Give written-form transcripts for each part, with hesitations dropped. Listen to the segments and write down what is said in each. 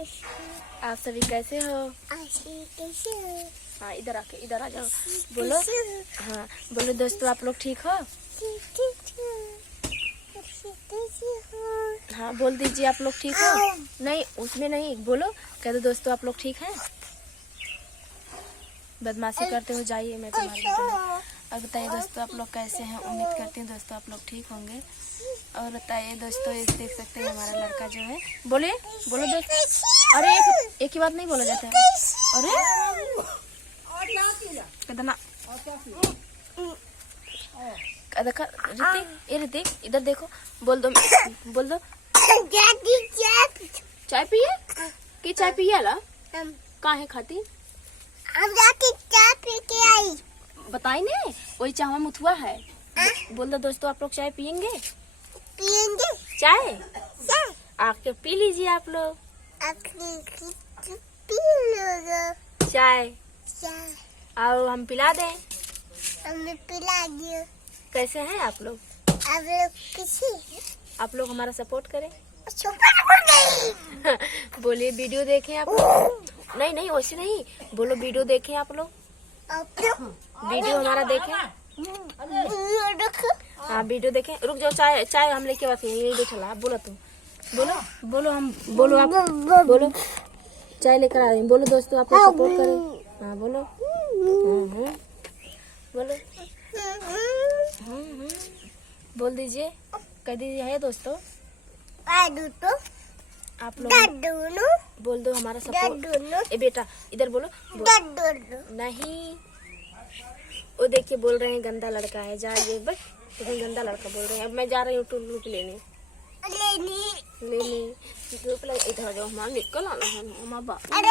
आप सभी कैसे हो? हाँ, इधर आ जाओ। बोलो। हाँ बोलो दोस्तों, आप लोग ठीक हो? हाँ बोल दीजिए, आप लोग ठीक हो? नहीं, उसमें नहीं, बोलो। कह दो दोस्तों, आप लोग ठीक हैं? बदमाशी करते हो, जाइए, मैं तुम्हारे बताऊँ। और बताइए दोस्तों, आप लोग कैसे हैं? उम्मीद करती हूँ दोस्तों आप लोग ठीक होंगे। और बताइए दोस्तों, इस देख सकते हैं हमारा लड़का जो है। बोलिए, बोलो दोस्तों। अरे एक ही बात नहीं बोला जाता है। अरे कितना ऋतिक, इधर देखो। बोल दो, बोल दो। चाय पिए कि चाय पिए ला? कहाँ है खाती? चाय पी के आई। बताई नहीं, वही चाय मुथुआ है। बोल दो दोस्तों, आप लोग चाय पियेंगे? पियेंगे चाय आके पी लीजिए आप लोग। चाय और हम पिला दें? हमें पिला दियो। कैसे हैं आप लोग? आप लोग किसी आप लोग हमारा सपोर्ट करें। नहीं। बोलिए, वीडियो देखें आप लोग। नहीं वैसे नहीं, बोलो वीडियो देखें आप लोग। वीडियो हमारा देखें। हाँ वीडियो देखें। रुक जाओ, चाय हम लेके आते हैं, यही दो चला। बोलो तुम, बोलो हम, बोलो आप, बोलो चाय लेकर आ रहे हैं। बोलो दोस्तों, आप लोग सपोर्ट करें। हाँ बोलो। बोलो। बोल दीजिए, कह दीजिए है दोस्तों। आप लोग बोल दो हमारा सपोर्ट। ए बेटा इधर बोलो। नहीं, वो देखिए बोल रहे हैं गंदा लड़का है, जाइए बस। गंदा लड़का बोल रहे हैं। अब मैं जा रही हूँ टुल्लू की लेने। धूप लग, इधर जाओ, हमारा निकल आना है हमारा। अरे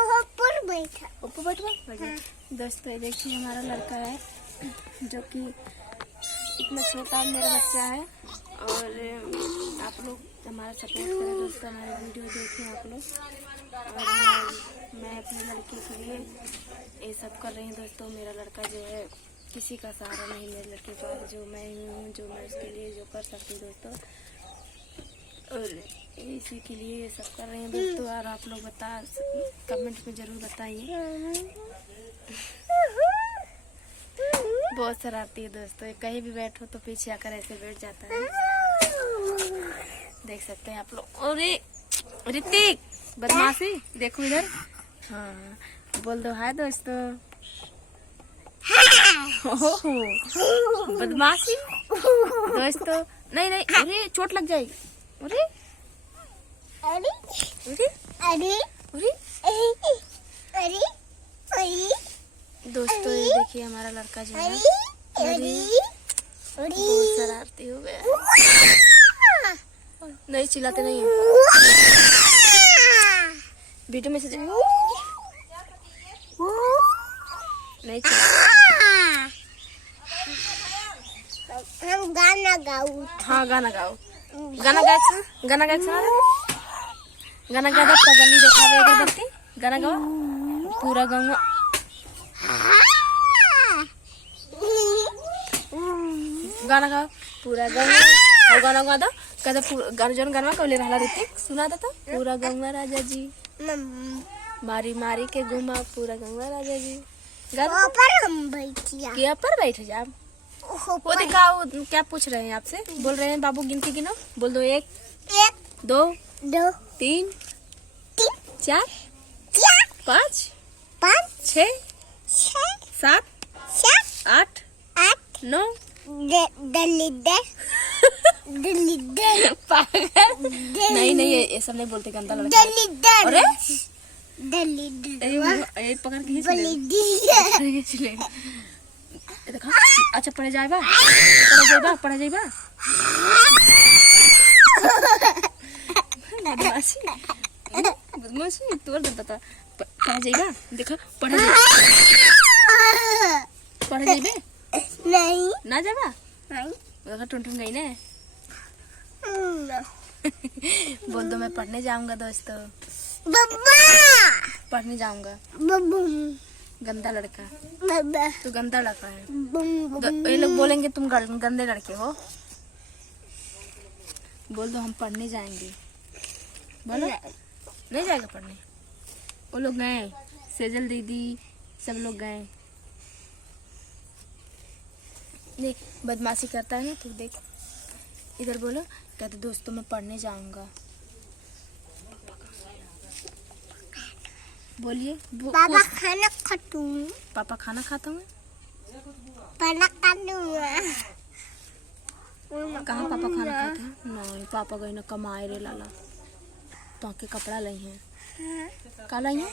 ऊपर बैठा। दोस्तों देखिए हमारा लड़का है, जो कि इतना छोटा मेरा बच्चा है। और आप लोग हमारा सपोर्ट करें दोस्तों, हमारे वीडियो देखें आप लोग। और मैं अपने लड़के के लिए ये सब कर रही हूँ दोस्तों। मेरा लड़का जो है, किसी का सहारा नहीं मेरे लड़के के पास, जो मैं हूँ, जो मैं उसके लिए जो कर सकती हूँ दोस्तों। और इसी के लिए ये सब कर रहे हैं दोस्तों। और आप लोग कमेंट में ज़रूर बताइए। बहुत शरारती है दोस्तों, कहीं भी बैठो तो पीछे आकर ऐसे बैठ जाता है, देख सकते हैं आप लोग। अरे ऋतिक, बदमाशी देखो इधर। हाँ बोल दो हाय दोस्तों। बदमाशी दोस्तों। नहीं, अरे चोट लग जाएगी। अरे दोस्तों ये देखिए हमारा लड़का जो है, बहुत शरारती हो गया। नहीं चिल्लाते नहीं है। वीडियो में से नहीं हम गाना गाओ। हाँ गाना गाओ। गाना गा गाना गा पगली दिखावे अगरबत्ती। गाना गाओ पूरा गाँव। गाना गाओ पूरा गाँव। और गाना गा दो, कहते गाना जोन गाना कौले रहला ऋतिक सुना दो तो। पूरा गाँव राजा जी मारी मारी के घुमा, पूरा गाँव राजा जी। पर हम बैठिया क्या पर बैठ जा। वो दिखाओ, क्या पूछ रहे हैं आपसे? बोल रहे हैं बाबू गिनती गिनो। बोल दो। 1 2 3 4 5 6 7 8 9 नहीं ये सब नहीं बोलते, गंदा लड़का। अरे पकड़ के खींच ले। देखा, अच्छा पढ़े जाएगा। बदमाशी तोड़ देता था। पढ़े जाएगा, देखा पढ़े जाइबे नहीं ना जाएगा। नहीं देखा टुन गई ना। बोल दो मैं पढ़ने जाऊंगा दोस्तों। पढ़ने जाऊंगा। गंदा लड़का, तू गंदा लड़का है। ये लोग बोलेंगे तुम गंदे लड़के हो। बोल दो हम पढ़ने जाएंगे। बोलो नहीं जाएगा पढ़ने? वो लोग गए, सेजल दीदी सब लोग गए। देख बदमाशी करता है ना, तो देख इधर बोलो, कहते दोस्तों मैं पढ़ने जाऊंगा। बोलिए पापा खाना खातू। पापा खाना खाता हूँ। खाना खातू। कहाँ पापा खाना खाते हैं? नहीं, पापा गए ना कमाए रे लाला, तो के कपड़ा लाई हैं। का लाई हैं?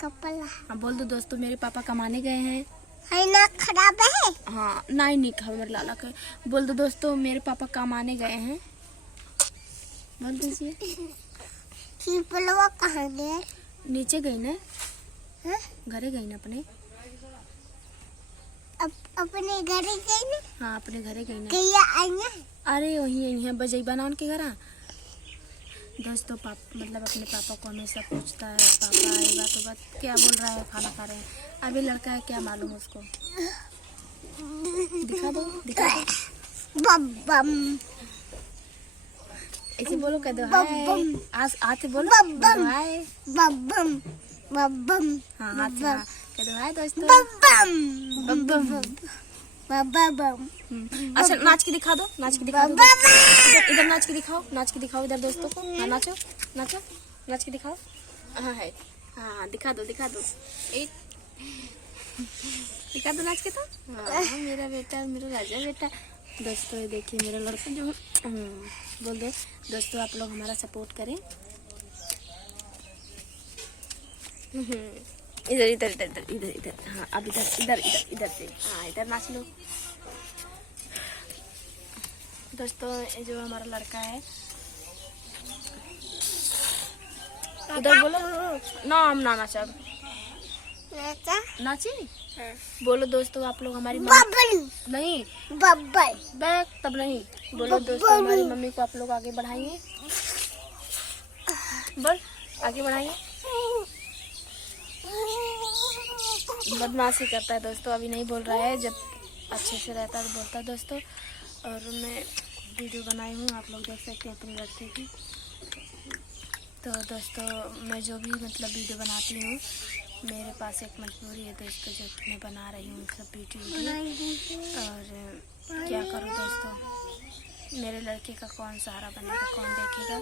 कपड़ा। हाँ बोल दो दोस्तों, मेरे पापा कमाने गए हैं। है ना खराब है? हाँ नहीं खबर लाला के। बोल दो दोस्तों, मेरे पापा कमाने गए हैं। बोल दीजिए। छिपलवा कहाँ गए? नीचे गई ना, हाँ? घरे गई ना अपने। अपने घर गई ना? हाँ अपने घरे गई ना। कहिया आई ना? अरे वही है बजैबा ना उनके घर। दोस्तों मतलब अपने पापा को हमेशा पूछता है, पापा आएगा तो बात क्या बोल रहा है, खाना खा रहे हैं। अभी लड़का है, क्या मालूम उसको। दिखा दो दिखा दो। बब्बम ऐसे बोलो, कह दो हाय। आज आते बोलो बब्बम हाय। बब्बम बब्बम। हाँ हाथ से हाँ, कह दो हाय दोस्तों। बब्बम बब्बम। बब्बम। अच्छा नाच के दिखा दो, नाच के दिखा दो। इधर नाच के दिखाओ, नाच के दिखाओ इधर दोस्तों को। हाँ नाचो नाचो, नाच के दिखाओ। हाँ है, हाँ दिखा दो दिखा दो। एक दिखा दो नाच के तो। हाँ मेरा बेटा, मेरा राजा बेटा। दोस्तों ये देखिए मेरा लड़का जो बोल दो दोस्तों, आप लोग हमारा सपोर्ट करें। इधर इधर इधर इधर इधर इधर। हाँ अब इधर इधर इधर इधर से। हाँ इधर नाच लो दोस्तों। ये जो हमारा लड़का है, उधर बोलो ना, हम ना नाचा नाची। बोलो दोस्तों, आप लोग हमारी बब्बल नहीं बब्बल बैग तब नहीं। बोलो दोस्तों, हमारी मम्मी को आप लोग आगे बढ़ाएंगे। बोल आगे बढ़ाएंगे। बदमाशी करता है दोस्तों, अभी नहीं बोल रहा है, जब अच्छे से रहता है तो बोलता है दोस्तों। और मैं वीडियो बनाई हूँ, आप लोग देख सकते हैं अपने लड़के की। तो दोस्तों मैं जो भी मतलब वीडियो बनाती हूँ, मेरे पास एक मजबूरी है दोस्तों, जो मैं बना रही हूँ सब वीडियो। और क्या करूँ दोस्तों, मेरे लड़के का कौन सहारा बनेगा, कौन देखेगा।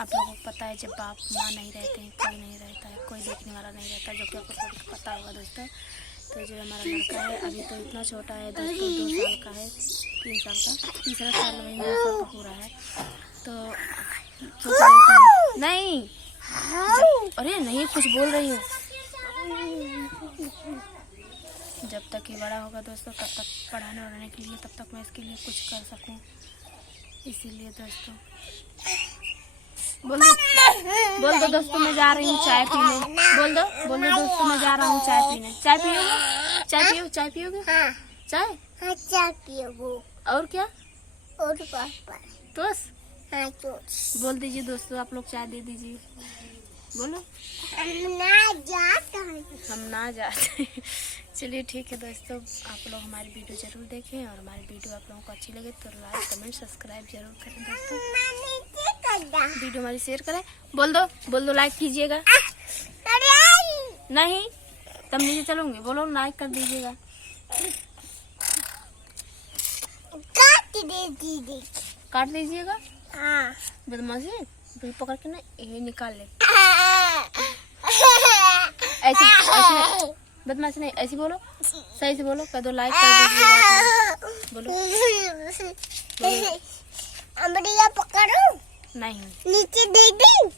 आप लोगों को पता है, जब बाप माँ नहीं रहते हैं, कोई नहीं रहता है, कोई देखने वाला नहीं रहता, जो कि आपको सबको पता होगा दोस्तों। तो जो हमारा लड़का है अभी तो इतना छोटा है दोस्तों, 2 साल का है, 3 साल का, तीसरा साल में 2 साल का पूरा है। तो सोच रही थी नहीं अरे नहीं कुछ बोल रही हूँ। जब तक ये बड़ा होगा दोस्तों, तब तक पढ़ाने वढ़ाने के लिए, तब तक मैं इसके लिए कुछ कर सकूँ, इसीलिए दोस्तों। बोल दो दोस्तों, मैं जा रही हूँ चाय पीने। बोल दो दोस्तों, मैं जा रहा हूँ चाय पीने। चाय पियोगे? चाय पियोगे? हाँ चाय हाँ चाय पियोगे। और क्या? और पापा टोस। हाँ टोस। बोल दीजिए दोस्तों, आप लोग चाय दे दीजिए। बोलो हम ना जाते। चलिए ठीक है दोस्तों, आप लोग हमारी वीडियो जरूर देखें, और हमारी वीडियो आप लोगों को अच्छी लगे तो लाइक कमेंट सब्सक्राइब जरूर करें दोस्तों। वीडियो हमारी शेयर करें। बोल दो लाइक कीजिएगा। नहीं तब नीचे चलूंगी, बोलो लाइक कर दीजिएगा। काट दीजिएगा। हाँ बदमाशी बिल पकड़ के ना ये निकाल ले। ऐसे बदमाशी नहीं, ऐसे बोलो, सही से बोलो, कह दो लाइक कर दीजिएगा। बोलो पकड़ो नहीं नीचे दे दी।